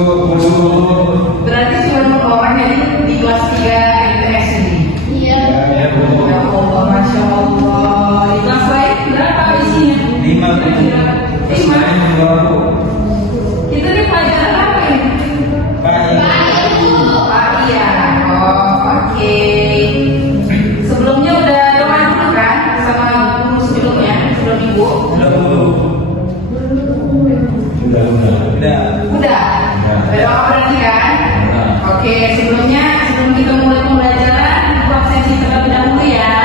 Berarti cuma orang yang di kelas 3 MTS ini. Iya. Ya Allah, Masya Allah. Di kelas lain berapa isinya? 5. Itu nih pelajaran apa ini? Pak iya. Oh, oke. Sebelumnya udah doa dulu kan sama guru sebelumnya, sebelum ibu? Udah. Berdoa berarti kan? Oke, sebelum kita mulai pembelajaran, buat sesi terlebih dahulu ya.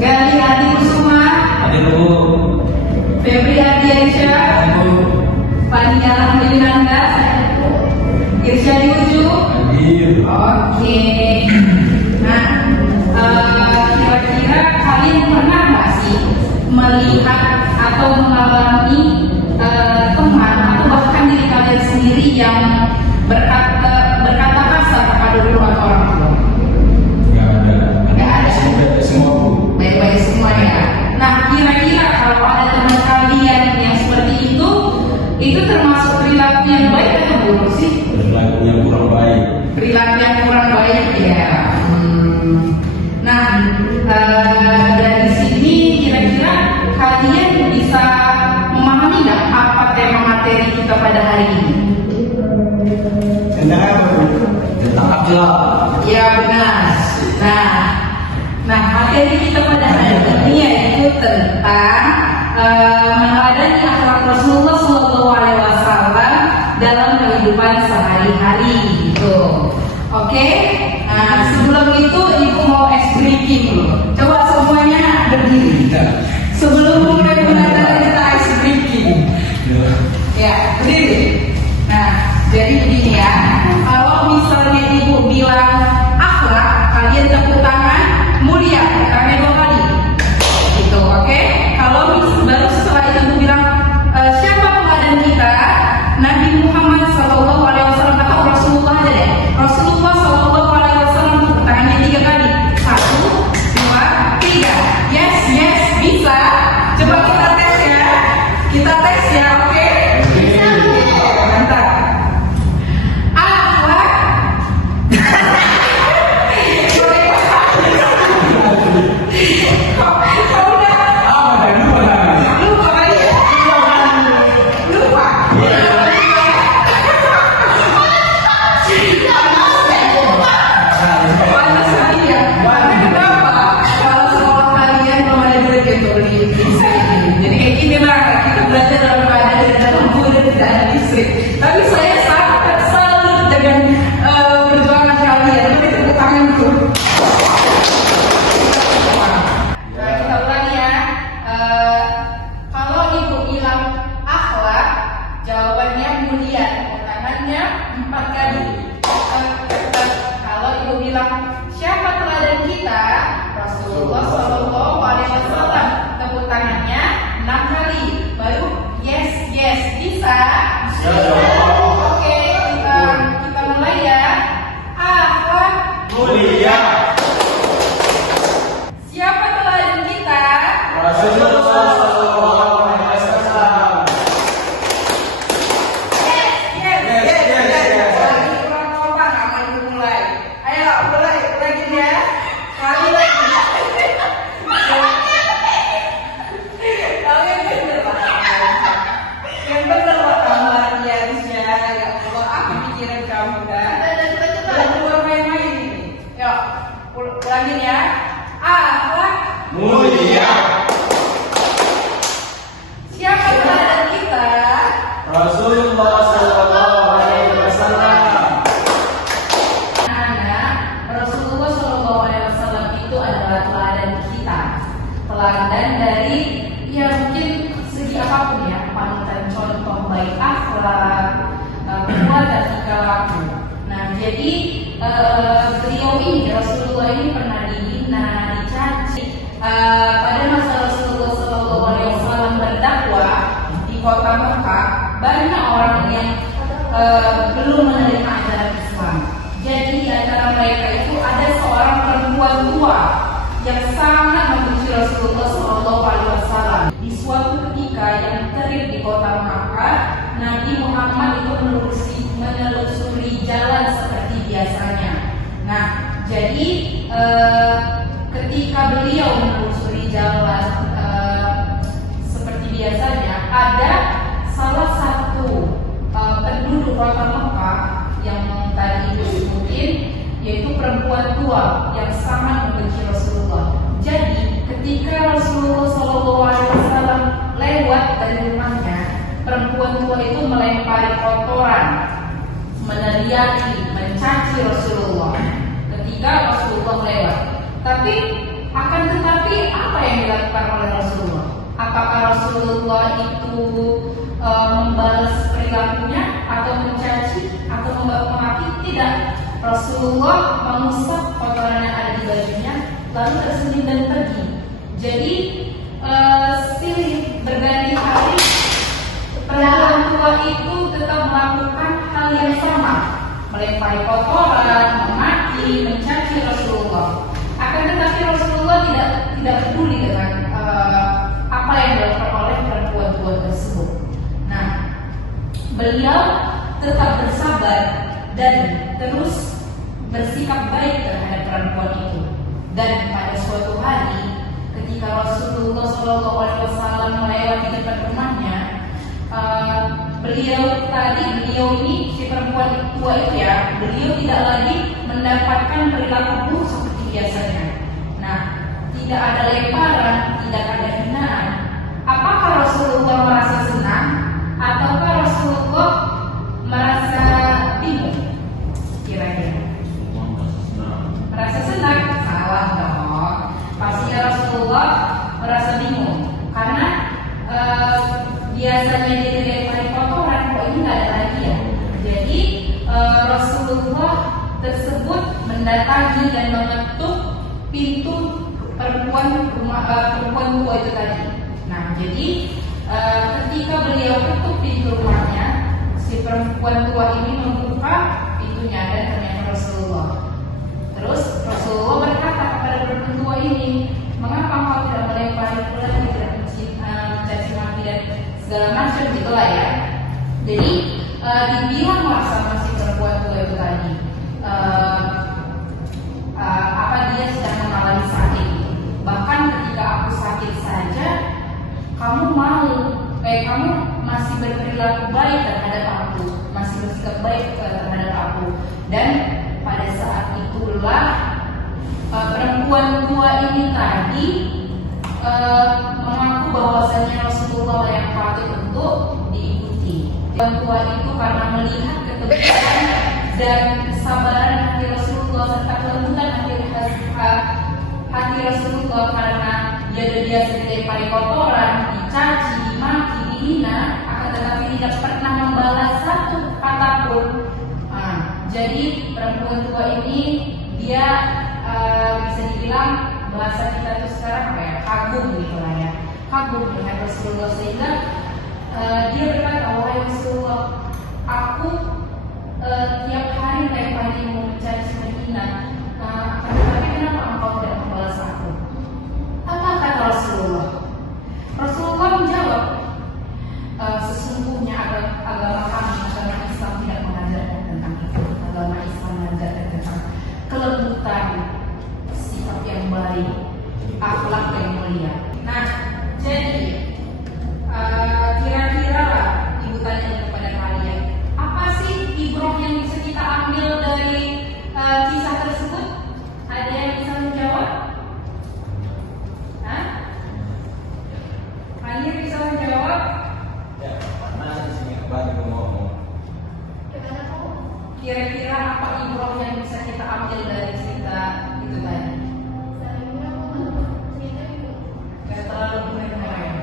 Gali Adi Kusuma, Febri Ardiansyah, Fania Rahmalinanda, Irsyadi Uju. Oke. Nah, kira-kira kalian pernah nggak sih melihat atau mengalami teman atau bahkan diri kalian sendiri yang berkata kasar kepada dulu atau orang tua? Nggak ada. Baik-baik semua ya. Nah, kira-kira kalau ada teman kalian yang seperti itu termasuk perilaku yang baik atau buruk sih? Perilaku yang kurang baik ya. Nah, dari sini kira-kira kalian bisa memahami nggak apa tema materi kita pada hari ini? Tentang akhlak. Ya benar. Nah materi kita pada hari ini yaitu tentang meneladani akhlak Rasulullah SAW dalam kehidupan sehari-hari. Gitu. Oke. Nah sebelum itu ibu mau ice breaking dulu. Coba semuanya berdiri. Sebelum mulai pembelajaran kita ice breaking. Ya berdiri. Nah jadi begini ya. Kalau misalnya ibu bilang akhlak, kalian tepuk tangan mulia, tangan 2 kali. Gitu, oke? Kalau baru setelah itu ibu bilang siapa teladan kita? Nabi Muhammad SAW atau Rasulullah aja deh. Rasulullah SAW, tepuk tangannya 3 kali. 1, 2, 3. Yes, bisa. Coba kita tes ya, oke? Mantap. Akhlak. Tapi saya sangat salut dengan perjuangan kalian. Mari tepuk tangan dulu. Nah, kita ulangi ya. Kalau ibu bilang akhlak, jawabannya mulia. Tepuk tangannya 4 kali. Kalau ibu bilang siapa teladan kita? Rasulullah SAW. Tepuk tangannya 6 kali. Baru yes, bisa. Oke, kita mulai ya. Akhlak Mulia. Siapa teladan kita? Rasulullah SAW. Yes. Lagi kurang kompak, nama ibu mulai. Ayo mulai lagi ya. Kali lagi. Kalian bener Pak. Yang bener Pak kamu ya Rizya. Ya Allah, apa pikiran kamu kan? Jangan keluar main-main ini. Yuk, ulangin ya. Akhlak Mulia. siapa teladan kita? Rasulullah SAW. Anak Rasulullah SAW itu adalah teladan kita. Teladan dari ya mungkin segi apapun ya, panutan contoh baik akhlak, keluarga tingkah laku. Nah jadi beliau ini Rasulullah ini pernah dihina, dicaci. Pada masa Rasulullah SAW berdakwah di kota Mekah, banyak orang yang belum menerima ajaran Islam. Jadi di antara mereka itu ada seorang perempuan tua yang sangat membenci Rasulullah SAW. Di suatu ketika yang terik di kota Mekah, Nabi Muhammad itu menelusuri jalan seperti biasanya. Nah, jadi ketika beliau menelusuri jalan seperti biasanya, ada salah satu penduduk kota Mekah yang tadi disebutin, yaitu perempuan tua yang sangat membenci Rasulullah. Jadi ketika Rasulullah SAW lewat dari rumahnya, perempuan tua itu melempari kotoran, meneriaki, mencaci Rasulullah ketika Rasulullah lewat. Tapi akan tetapi apa yang dilakukan oleh Rasulullah? Apakah Rasulullah itu membalas perilakunya atau mencaci atau memaki? Tidak. Rasulullah mengusap kotoran yang ada di bajunya lalu tersenyum dan pergi. Jadi silih berganti hari perempuan tua itu tetap melakukan hal yang sama, melempari kotoran, memaki, mencaci Rasulullah. Akan tetapi Rasulullah tidak peduli dengan apa yang dilakukan oleh perempuan tua tersebut. Nah, beliau tetap bersabar dan terus bersikap baik terhadap perempuan itu. Dan pada suatu hari, ketika Rasulullah SAW melewati depan rumahnya, beliau ini si perempuan tua itu ya, beliau tidak lagi mendapatkan perilaku buruk seperti biasanya. Nah, tidak ada lemparan, tidak ada hinaan. Apakah Rasulullah merasa senang ataukah Rasulullah merasa bingung? Kira-kira merasa senang? Salah dong. Pastinya Rasulullah merasa bingung karena biasanya dia dilempari kotoran, kok ini nggak ada lagi ya. Jadi Rasulullah tersebut mendatangi dan mengetuk pintu perempuan tua itu tadi. Nah, jadi ketika beliau ketuk pintu rumahnya, si perempuan tua ini membuka pintunya dan ternyata Rasulullah. Terus Rasulullah berkata kepada perempuan tua ini, mengapa kau tidak melempari pula, tidak mencaci maki dan segala macam gitulah ya. Jadi dibilanglah sama si perempuan tua itu tadi, apa dia sedang mengalami sakit. Bahkan ketika aku sakit saja, kamu masih berperilaku baik terhadap aku, masih bersikap baik terhadap aku. Dan pada saat itulah perempuan tua ini tadi mengaku bahwasanya Rasulullah yang patut untuk diikuti. Perempuan tua itu karena melihat keteguhan dan kesabaran hati Rasulullah serta kelembutan hati Rasulullah, karena dia biasa dilempari kotoran, dicaci, dimaki, dihina, akan tetapi tidak pernah membalas satu kata pun. Jadi perempuan tua ini dia bisa dibilang bahasa kita tuh sekarang kayak kagum gitu lah ya, kagum dengan Rasulullah, sehingga dia berkata, wahai Rasulullah, aku tiap hari lemparimu, mencaci, menghina, tapi kenapa engkau tidak membalas aku? Apa kata Rasulullah? Rasulullah menjawab, sesungguhnya agama kami, agama Islam tidak mengajarkan tentang itu. Agama Islam mengajarkan tentang kelembutan, sifat yang baik, akhlak yang mulia. Nah, jadi kira-kira lah ibu tanya kepada kalian, apa sih ibrah yang bisa kita ambil dari kisah tersebut? Ada yang bisa menjawab? Hah? Kalian bisa menjawab? Ya, mana di sini kembali ngomong. Kira-kira apa ibrah yang bisa kita ambil dari cerita itu tadi? Gak terlalu keren-keren.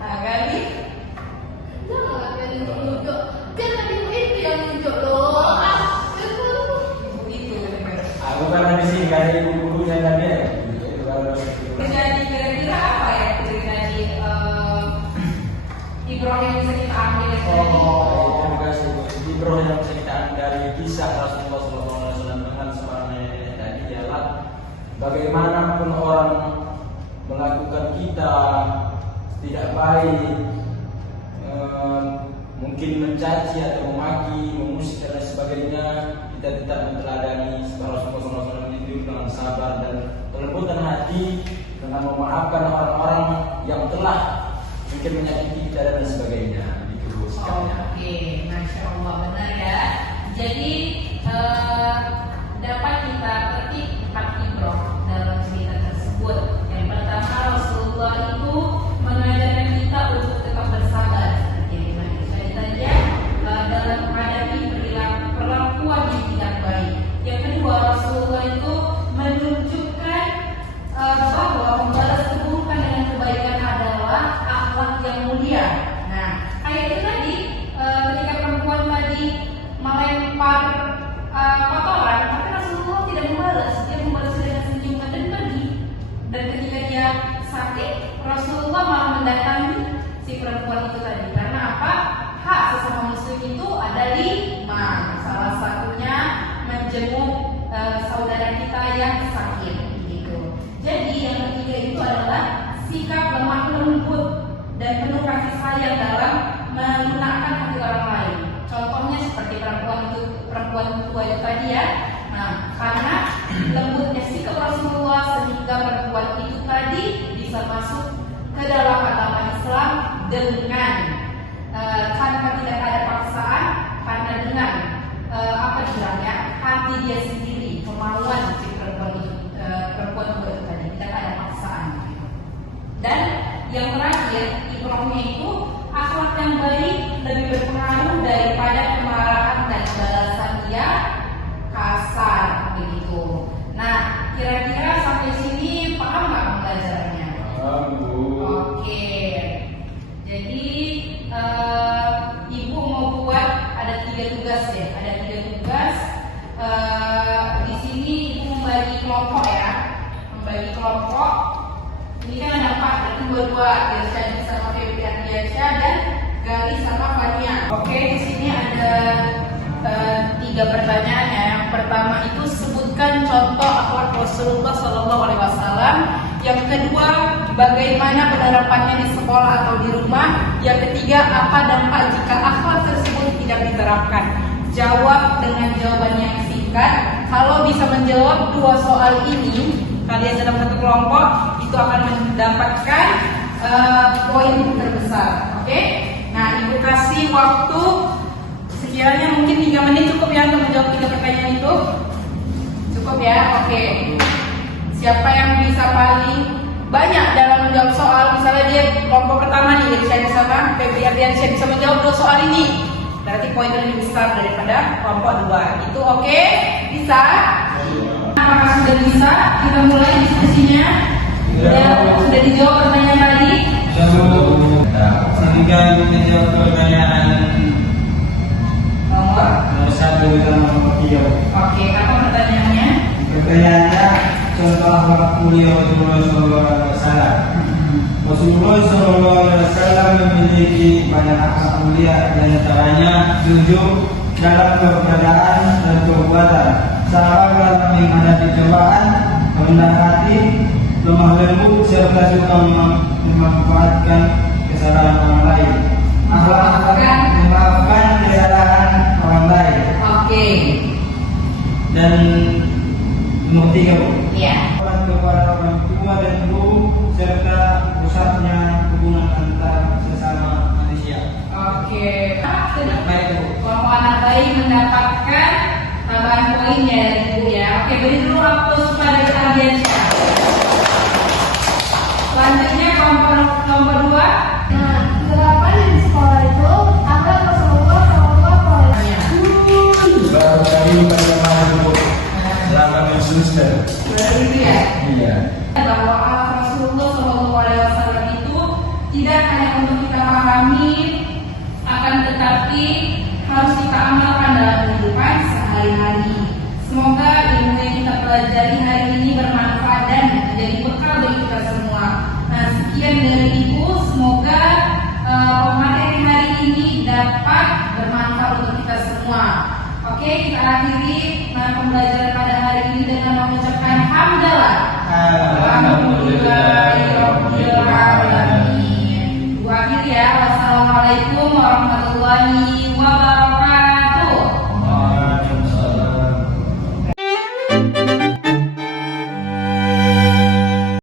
Kali? Ibu itu Aku kan di sini gak ada ibu-ibunya kan ya. jadi kira-kira apa ya dari ibrah yang bisa kita ambil dari tadi? Terima kasih. Ibrah yang bisa kita ambil dari kisah Rasulullah SAW dengan seorang nenek tadi adalah bagaimanapun orang melakukan kita tidak baik, mungkin mencaci atau memaki, memusik dan lain sebagainya, kita tidak meneladani Rasulullah SAW itu dengan sabar dan kelembutan hati, dengan memaafkan orang-orang yang telah mungkin menyakiti kita dan sebagainya. Itu sikapnya. Oke, Masya Allah, benar ya. Jadi dapat kita petik 4 ibrah dalam cerita tersebut. Yang pertama, Rasulullah itu mengajarkan kita untuk tetap bersabar. Jadi ceritanya dalam menghadapi perlakuan yang tidak baik. Yang kedua, Rasulullah itu menunjukkan bahwa membalas keburukan dengan kebaikan adalah akhlak yang mulia. Nah, kayak itu tadi, ketika perempuan tadi melempar kotoran, tapi Rasulullah tidak membalas, dia membalas dengan senyuman dan pergi. Dan ketika dia sakit, Rasulullah malah mendatangi si perempuan itu tadi. Karena apa? Hak sesama muslim itu ada 5. Salah satunya menjenguk saudara kita yang sakit. Gitu. Jadi yang ketiga itu adalah sikap lemah lembut dan penuh kasih sayang dalam menggunakan hati orang lain. Contohnya seperti perempuan tua itu tadi ya. Nah, karena lembutnya sikap Rasulullah sehingga perempuan itu tadi bisa masuk ke dalam agama Islam dengan tanpa tidak ada paksaan, karena dengan apa bilangnya, hati dia sendiri, kemauan si perempuan tua itu tadi, tidak ada paksaan. Dan yang terakhir, ibrahnya itu akhlak yang baik lebih berpengaruh daripada kemarahan dan balasan dia kasar begitu. Nah, kira-kira sampai sini paham nggak pembelajarannya? Oke. Jadi ibu mau buat ada 3 tugas ya. Ada 3 tugas. Di sini ibu membagi kelompok ya. Membagi kelompok. Ini kan ada 4, berarti 2-2. Jadi sama Febrian Diansya dan Gali sama Fania. Oke, di sini ada 3 pertanyaan ya. Yang pertama itu sebutkan contoh akhlak Rasulullah SAW. Yang kedua, bagaimana penerapannya di sekolah atau di rumah. Yang ketiga, apa dampak jika akhlak tersebut tidak diterapkan. Jawab dengan jawaban yang singkat. Kalau bisa menjawab 2 soal ini, kalian dalam satu kelompok itu akan mendapatkan poin terbesar. Oke? Nah, ibu kasih waktu sekiranya mungkin 3 menit cukup ya untuk menjawab 3 pertanyaan itu. Cukup ya? Oke. Siapa yang bisa paling banyak dalam menjawab soal, misalnya dia kelompok pertama nih, saya sama Febri Ardiansyah bisa menjawab 2 soal ini, berarti poin lebih besar daripada kelompok 2. Itu oke? Bisa? Apakah sudah bisa? Kita mulai diskusinya. Sudah dijawab pertanyaan tadi? Ketika menjawab pertanyaan nomor 1 dan nomor 3. Oke, apa pertanyaannya? Pertanyaannya, contoh akhlak mulia Rasulullah SAW. Rasulullah SAW memiliki banyak akhlak mulia, dan antaranya jujur dalam keberadaan dan perbuatan, sabar dalam menghadapi cobaan, rendah hati, lemah lembut, serta suka memanfaatkan kesalahan orang lain. Akhlak memaafkan kesalahan orang lain. Oke. Dan nomor 3, Bu. Iya. Kepada orang tua dan guru serta rusaknya hubungan antar sesama manusia. Oke. Baik, Bu. Kelompok anak bayi mendapatkan tambahan poinnya dari ibu ya. Oke, beri dulu waktu kepada Ardiansyah. Selanjutnya kelompok nomor 2. Nah, terapan di sekolah itu ada Rasulullah SAW. Baru tadi bagaimana, Bu? Selamat mensuster. Berarti itu ya. Iya. Bahwa Rasulullah SAW itu tidak hanya untuk kita pahami, akan tetapi harus kita amalkan dalam kehidupan sehari-hari. Semoga ilmu yang kita pelajari hari ini bermanfaat dan menjadi bekal bagi kita semua. Nah, sekian dari ibu. Semoga materi hari ini dapat bermanfaat untuk kita semua. Oke, kita akhiri pembelajaran pada hari ini dengan mengucapkan hamdalah. Alhamdulillah.